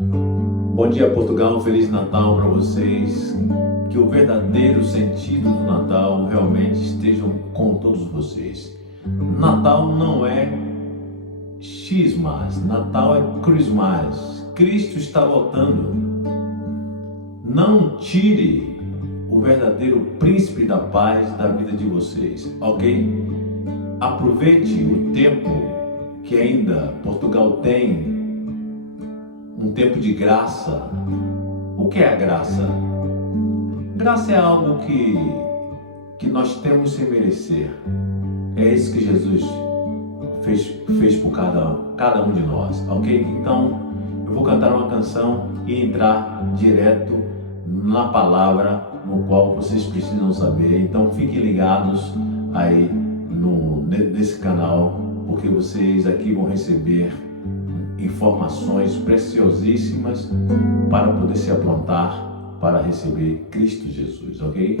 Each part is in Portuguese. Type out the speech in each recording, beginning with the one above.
Bom dia, Portugal. Um Feliz Natal para vocês. Que o verdadeiro sentido do Natal realmente esteja com todos vocês. Natal não é Xmas, Natal é Christmas. Cristo está voltando. Não tire o verdadeiro príncipe da paz da vida de vocês, ok? Aproveite o tempo que ainda Portugal tem, um tempo de graça. O que é a graça? Graça é algo que nós temos sem merecer. É isso que Jesus fez por cada um de nós, ok? Então, eu vou cantar uma canção e entrar direto na palavra no qual vocês precisam saber. Então, fiquem ligados aí nesse canal, porque vocês aqui vão receber informações preciosíssimas para poder se aprontar para receber Cristo Jesus, ok?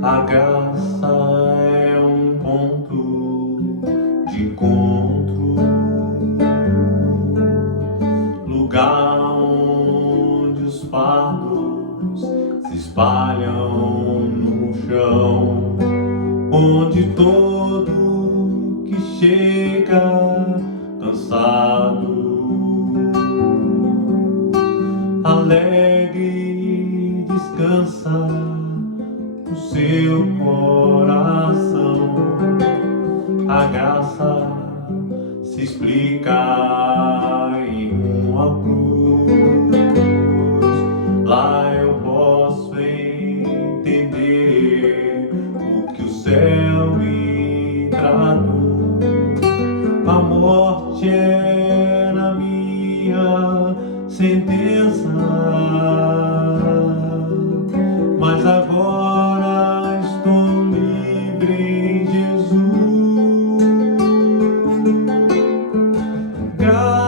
A graça é um ponto de encontro, lugar onde os fardos se espalham no chão, onde todo que chega cansado, alegre descansa o seu coração. A graça se explica em uma cruz. Lá eu posso entender o que o céu me traduz. A morte era minha sentença, mas agora estou livre em Jesus. Graça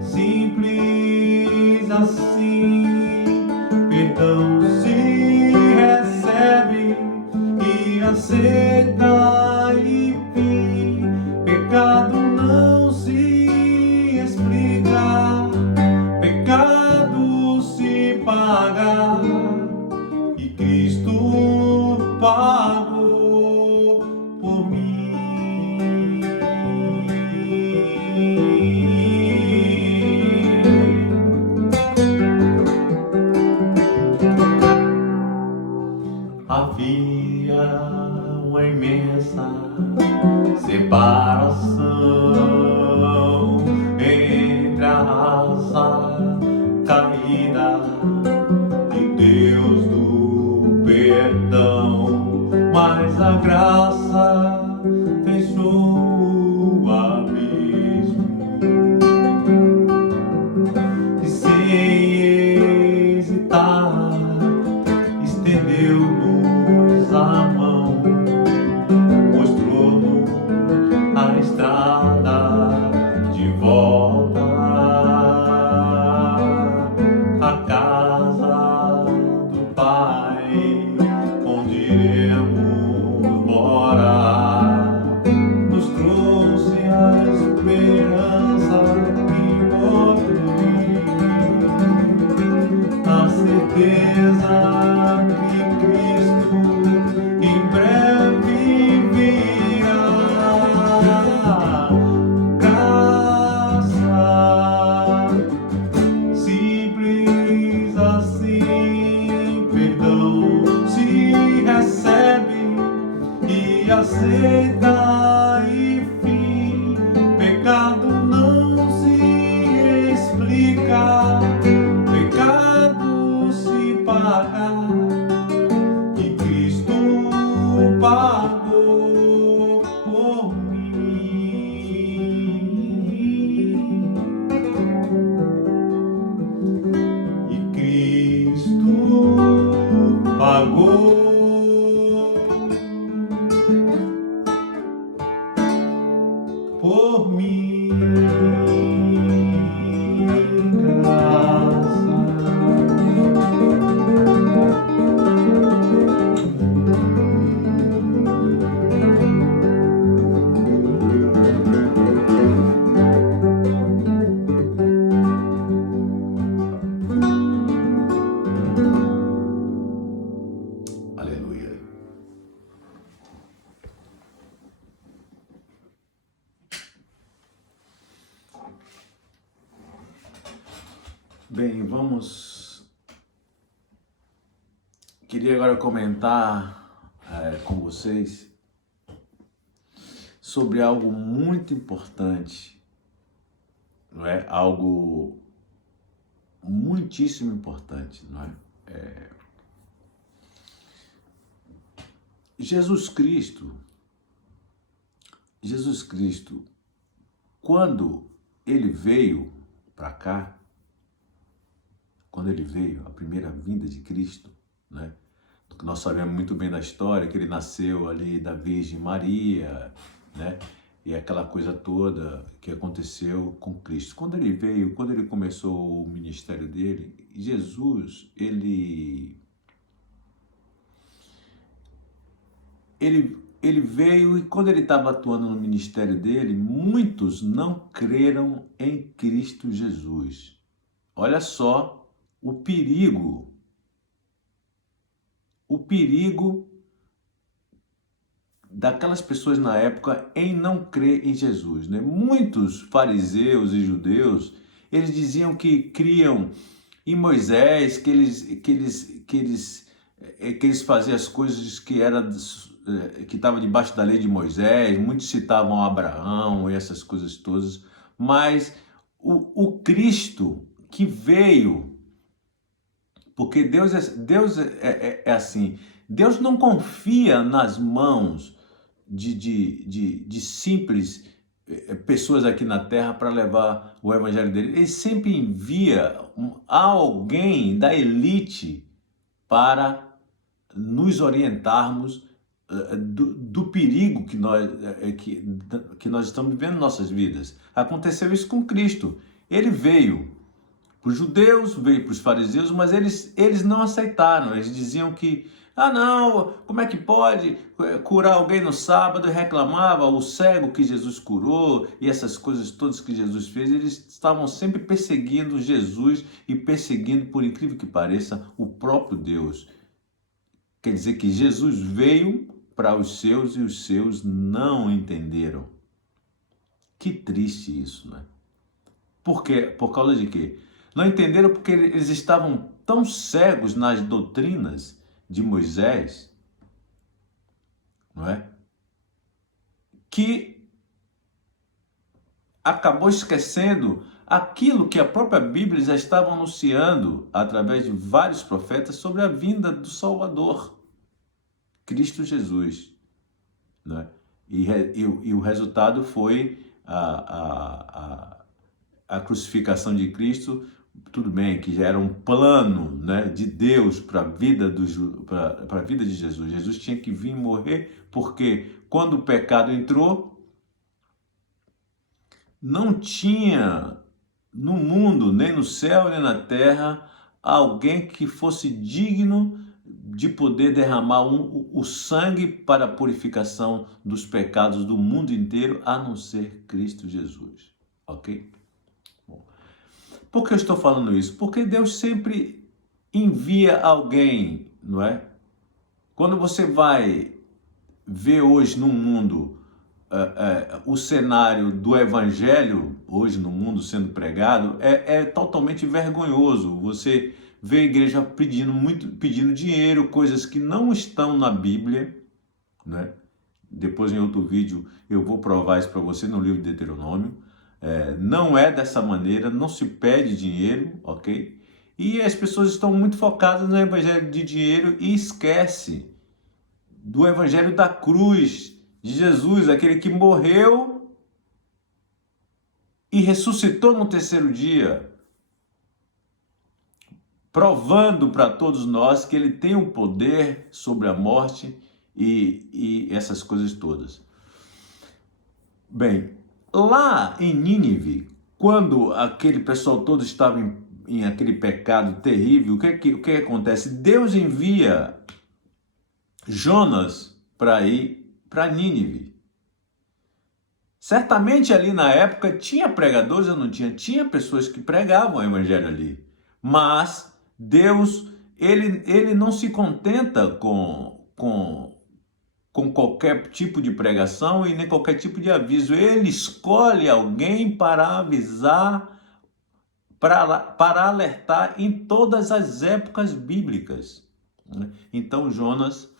simples assim, perdão se recebe e aceita e fim. Pecado não se explica, pecado se paga e Cristo pagou por mim. Havia uma imensa separação entre a raça caída e Deus do perdão, mas a graça fechou o abismo e sem hesitar estendeu-nos a mão, mostrou-nos a estrada de volta à casa do Pai, onde iremos morar. Nos trouxe a esperança imóvel, a certeza que Cristo em breve virá. Graça simples assim, perdão se recebe e aceita e fim. Pecado não se explica, pecado se paga e Cristo pagou por mim. E Cristo pagou por mim, graça. Aleluia. Bem, queria agora comentar com vocês sobre algo muito importante, não é? Algo muitíssimo importante, não é? Jesus Cristo, quando ele veio para cá, quando ele veio, a primeira vinda de Cristo, né? Nós sabemos muito bem da história, que ele nasceu ali da Virgem Maria, né? E aquela coisa toda que aconteceu com Cristo. Quando ele veio, quando ele começou o ministério dele, Jesus, ele veio, e quando ele estava atuando no ministério dele, muitos não creram em Cristo Jesus. Olha só o perigo daquelas pessoas na época em não crer em Jesus, né? Muitos fariseus e judeus, eles diziam que criam em Moisés, que eles faziam as coisas que estavam debaixo da lei de Moisés. Muitos citavam Abraão e essas coisas todas, mas o Cristo que veio, porque Deus é assim, Deus não confia nas mãos de simples pessoas aqui na terra para levar o evangelho dele. Ele sempre envia alguém da elite para nos orientarmos do perigo que nós estamos vivendo em nossas vidas. Aconteceu isso com Cristo. Ele veio para os judeus, veio para os fariseus, mas eles não aceitaram. Eles diziam que, não, como é que pode curar alguém no sábado? E reclamava o cego que Jesus curou e essas coisas todas que Jesus fez. Eles estavam sempre perseguindo Jesus e perseguindo, por incrível que pareça, o próprio Deus. Quer dizer que Jesus veio para os seus e os seus não entenderam. Que triste isso, né? Por quê? Por causa de quê? Não entenderam porque eles estavam tão cegos nas doutrinas de Moisés, não é? Que acabou esquecendo aquilo que a própria Bíblia já estava anunciando através de vários profetas sobre a vinda do Salvador, Cristo Jesus, né? E o resultado foi a crucificação de Cristo. Tudo bem que já era um plano, né, de Deus para a vida de Jesus. Jesus tinha que vir morrer, porque quando o pecado entrou, não tinha no mundo, nem no céu, nem na terra, alguém que fosse digno de poder derramar o sangue para a purificação dos pecados do mundo inteiro, a não ser Cristo Jesus. Ok? Bom, por que eu estou falando isso? Porque Deus sempre envia alguém, não é? Quando você vai ver hoje no mundo o cenário do evangelho, hoje no mundo sendo pregado, é totalmente vergonhoso. Você vê a igreja pedindo dinheiro, coisas que não estão na Bíblia, né? Depois em outro vídeo eu vou provar isso para você no livro de Deuteronômio. Não é dessa maneira, não se pede dinheiro, ok? E as pessoas estão muito focadas no evangelho de dinheiro e esquece do evangelho da cruz, de Jesus, aquele que morreu e ressuscitou no terceiro dia provando para todos nós que ele tem o poder sobre a morte e essas coisas todas. Bem, lá em Nínive, quando aquele pessoal todo estava em aquele pecado terrível, o que acontece? Deus envia Jonas para ir para Nínive. Certamente ali na época tinha pregadores ou não tinha? Tinha pessoas que pregavam o evangelho ali. Mas Deus, ele não se contenta com qualquer tipo de pregação e nem qualquer tipo de aviso. Ele escolhe alguém para avisar, para alertar em todas as épocas bíblicas. Então Jonas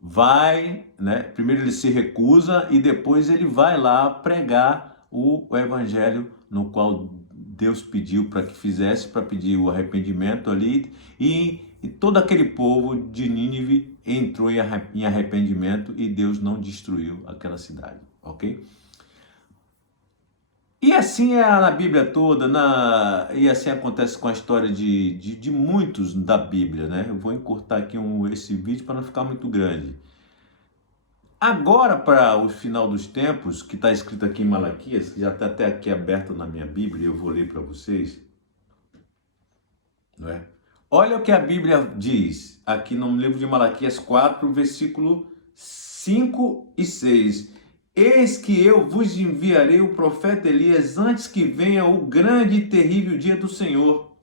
vai, né? Primeiro ele se recusa e depois ele vai lá pregar o evangelho no qual Deus pediu para que fizesse, para pedir o arrependimento ali, e todo aquele povo de Nínive entrou em arrependimento e Deus não destruiu aquela cidade, ok? E assim é na Bíblia toda, e assim acontece com a história de muitos da Bíblia, né? Eu vou encurtar aqui esse vídeo para não ficar muito grande. Agora, para o final dos tempos, que está escrito aqui em Malaquias, que já está até aqui aberto na minha Bíblia, eu vou ler para vocês, não é? Olha o que a Bíblia diz aqui no livro de Malaquias 4, versículo 5 e 6. Eis que eu vos enviarei o profeta Elias antes que venha o grande e terrível dia do Senhor.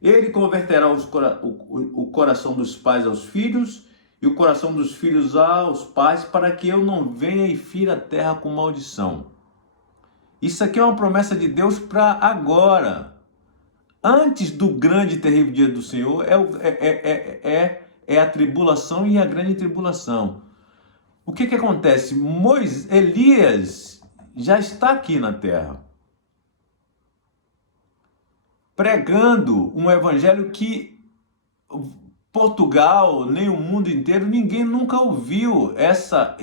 Ele converterá o coração dos pais aos filhos e o coração dos filhos aos pais, para que eu não venha e fira a terra com maldição. Isso aqui é uma promessa de Deus para agora. Antes do grande e terrível dia do Senhor é a tribulação e a grande tribulação. O que acontece? Elias já está aqui na terra, pregando um evangelho que Portugal, nem o mundo inteiro, ninguém nunca ouviu essa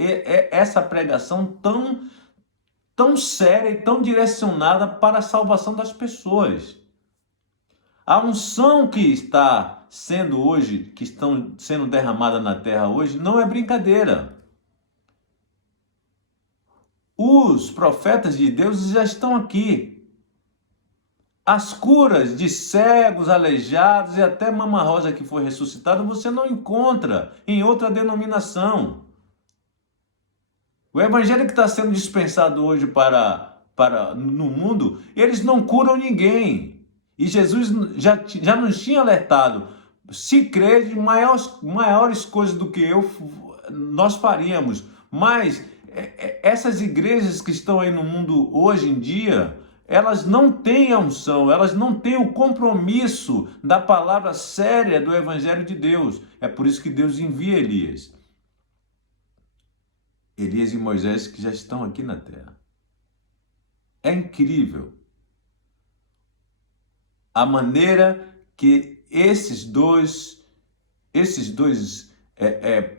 pregação tão séria e tão direcionada para a salvação das pessoas. A unção que está sendo hoje, que estão sendo derramada na terra hoje, não é brincadeira. Os profetas de Deus já estão aqui. As curas de cegos, aleijados e até Mama Rosa que foi ressuscitada, você não encontra em outra denominação. O evangelho que está sendo dispensado hoje no mundo, eles não curam ninguém. E Jesus já nos tinha alertado: se crede, maiores coisas do que nós faríamos. Mas essas igrejas que estão aí no mundo hoje em dia, elas não têm a unção, elas não têm o compromisso da palavra séria do evangelho de Deus. É por isso que Deus envia Elias. Elias e Moisés, que já estão aqui na terra. É incrível a maneira que esses dois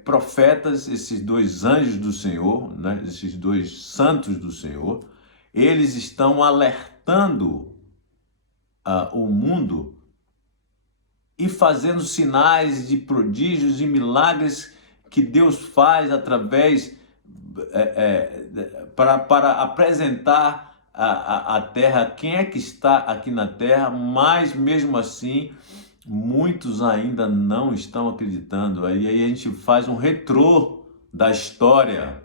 profetas, esses dois anjos do Senhor, né, esses dois santos do Senhor, eles estão alertando o mundo e fazendo sinais de prodígios e milagres que Deus faz através para apresentar a terra, quem é que está aqui na terra, mas mesmo assim muitos ainda não estão acreditando. Aí a gente faz um retrô da história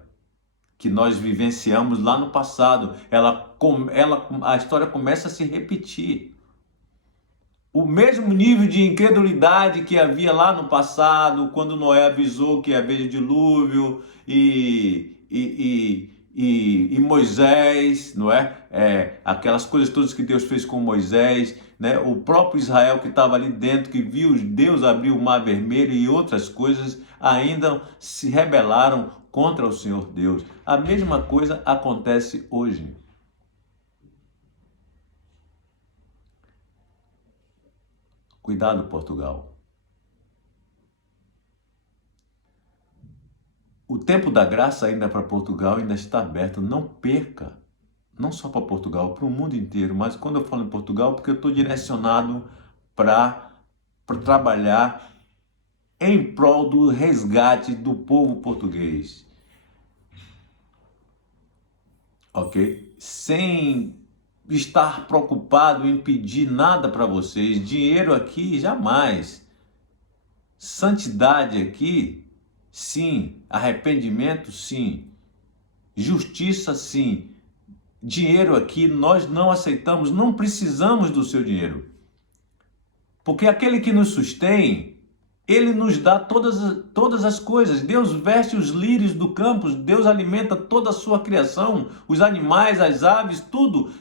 que nós vivenciamos lá no passado. A história começa a se repetir. O mesmo nível de incredulidade que havia lá no passado, quando Noé avisou que ia haver dilúvio e Moisés, não é? Aquelas coisas todas que Deus fez com Moisés, né? O próprio Israel que estava ali dentro, que viu Deus abrir o mar vermelho e outras coisas, ainda se rebelaram contra o Senhor Deus. A mesma coisa acontece hoje. Cuidado, Portugal. O tempo da graça ainda para Portugal ainda está aberto. Não perca. Não só para Portugal, para o mundo inteiro. Mas quando eu falo em Portugal, porque eu estou direcionado para para trabalhar em prol do resgate do povo português. Ok? Sem estar preocupado em pedir nada para vocês. Dinheiro aqui, jamais. Santidade aqui, sim. Arrependimento, sim. Justiça, sim. Dinheiro aqui nós não aceitamos, não precisamos do seu dinheiro. Porque aquele que nos sustém, ele nos dá todas as coisas. Deus veste os lírios do campo, Deus alimenta toda a sua criação, os animais, as aves, tudo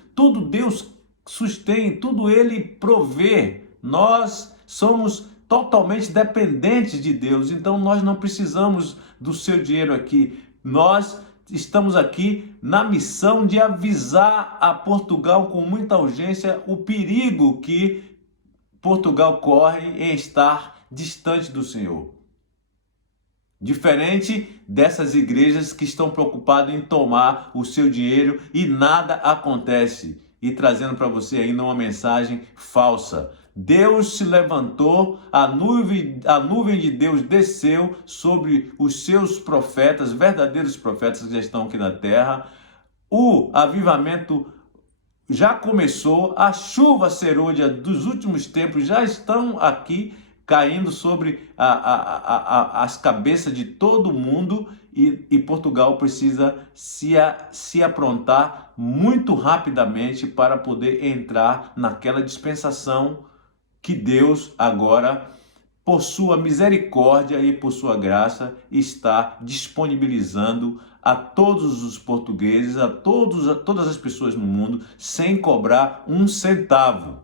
Deus sustém, tudo Ele provê. Nós somos totalmente dependentes de Deus, então nós não precisamos do seu dinheiro aqui. Nós estamos aqui na missão de avisar a Portugal com muita urgência o perigo que Portugal corre em estar distante do Senhor. Diferente dessas igrejas que estão preocupadas em tomar o seu dinheiro e nada acontece. E trazendo para você ainda uma mensagem falsa. Deus se levantou, a nuvem de Deus desceu sobre os seus profetas, verdadeiros profetas que já estão aqui na terra. O avivamento já começou, a chuva serôdia dos últimos tempos já estão aqui, caindo sobre as cabeças de todo mundo e Portugal precisa se aprontar muito rapidamente para poder entrar naquela dispensação que Deus agora, por sua misericórdia e por sua graça, está disponibilizando a todos os portugueses, a todas as pessoas no mundo, sem cobrar um centavo.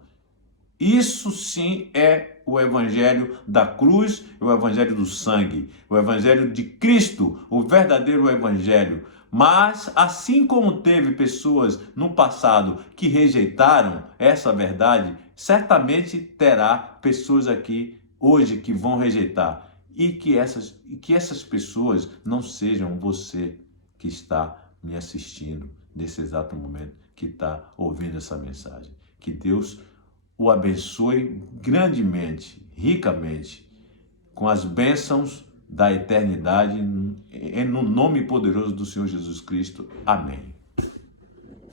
Isso sim é o evangelho da cruz, o evangelho do sangue, o evangelho de Cristo, o verdadeiro evangelho. Mas assim como teve pessoas no passado que rejeitaram essa verdade, certamente terá pessoas aqui hoje que vão rejeitar. E que essas pessoas não sejam você que está me assistindo nesse exato momento, que está ouvindo essa mensagem. Que Deus o abençoe grandemente, ricamente, com as bênçãos da eternidade, no nome poderoso do Senhor Jesus Cristo. Amém.